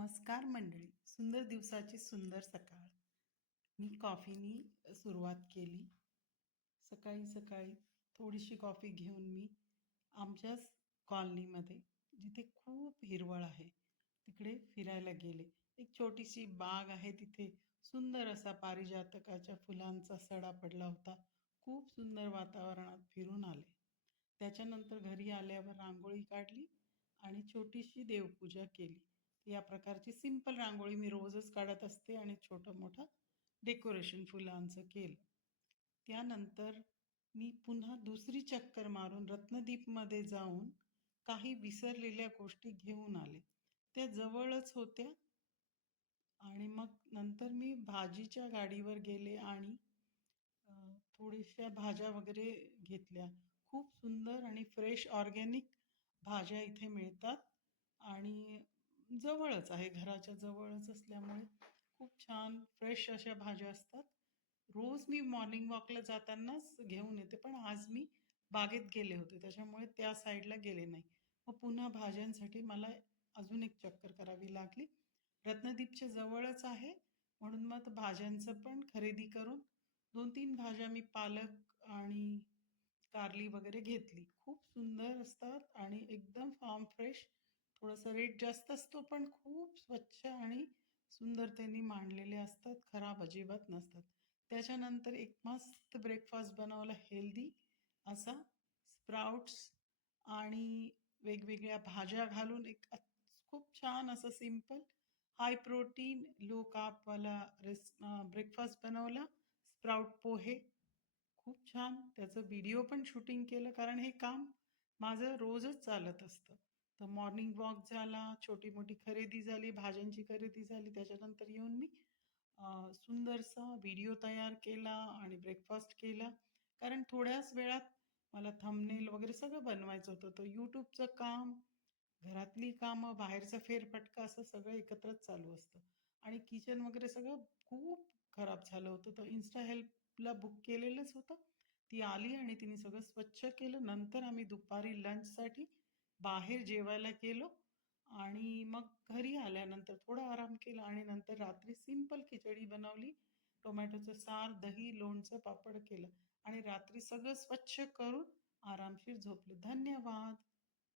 नमस्कार मंडळी. सुंदर दिवसाची सुंदर सकाळ. मी कॉफीनी सुरुवात केली. सकाळी सकाळी थोडीशी कॉफी घेऊन मी आमच्याच कॉलनीमध्ये, जिथे खूप हिरवळ आहे, तिकडे फिरायला गेले. एक छोटीशी बाग आहे तिथे. सुंदर असा पारिजातकाच्या फुलांचा सडा पडला होता. खूप सुंदर वातावरणात फिरून आले. त्याच्यानंतर घरी आल्यावर रांगोळी काढली आणि छोटीशी देवपूजा केली. या प्रकारची सिंपल रांगोळी मी रोजच काढत असते आणि छोटं मोठं डेकोरेशन फुलांचं केलं. त्यानंतर मी पुन्हा दुसरी चक्कर मारून रत्नदीपमध्ये जाऊन काही विसरलेल्या गोष्टी घेऊन आले. त्या जवळच होत्या आणि मग नंतर मी भाजीच्या गाडीवर गेले आणि अ, थोड्याशा भाज्या वगैरे घेतल्या. खूप सुंदर आणि फ्रेश ऑर्गॅनिक भाज्या इथे मिळतात आणि जवळच आहे, घराच्या जवळच असल्यामुळे खूप छान फ्रेश अशा भाज्या असतात. रोज मी मॉर्निंग वॉकला जातानाच घेऊन येते, पण आज मी बागेत गेले होते त्याच्यामुळे त्या साईडला गेले नाही. मग पुन्हा भाज्यांसाठी मला अजून एक चक्कर करावी लागली. रत्नदीपच्या जवळच आहे म्हणून मग भाज्यांचं पण खरेदी करून 2-3 भाज्या मी पालक आणि कारली वगैरे घेतली. खूप सुंदर असतात आणि एकदम फार्म फ्रेश. थोडासा रेट जास्त असतो, पण खूप स्वच्छ आणि सुंदरतेने मांडलेले असतात. खराब अजिबात नसतात. त्याच्यानंतर एक मस्त ब्रेकफास्ट बनवला हेल्दी असा. स्प्राउट्स आणि वेगवेगळ्या भाज्या घालून एक खूप छान असं सिंपल हाय प्रोटीन लो कार्बवाला ब्रेकफास्ट बनवला. स्प्राउट पोहे खूप छान. त्याचं व्हिडिओ पण शूटिंग केलं कारण हे काम माझं रोजच चालत असतं. तर मॉर्निंग वॉक झाला, छोटी-मोठी खरेदी झाली, भाज्यांची खरेदी झाली. त्याच्यानंतर येऊन मी सुंदरसा व्हिडिओ तयार केला आणि ब्रेकफास्ट केला. कारण थोड्याच वेळात मला थंबनेल वगैरे सगळं बनवायचं होतं. तर YouTubeचं काम, घरातली कामं, बाहेरचा फेरफटका असं सगळं एकत्रच चालू असतं. आणि किचन वगैरे सगळं खूप खराब झालं होतं. तर Insta हेल्पला बुक केलेलंच होतं. ती आली आणि तिने सगळं स्वच्छ केलं. नंतर आम्ही दुपारी लंचसाठी बाहेर जेवायला गेलो आणि मग घरी आल्यानंतर थोडा आराम केला आणि नंतर रात्री सिंपल खिचडी बनवली. टोमॅटोचं सार, दही, लोणचं, पापड केलं आणि रात्री सगळं स्वच्छ करून आरामशीर झोपले. धन्यवाद.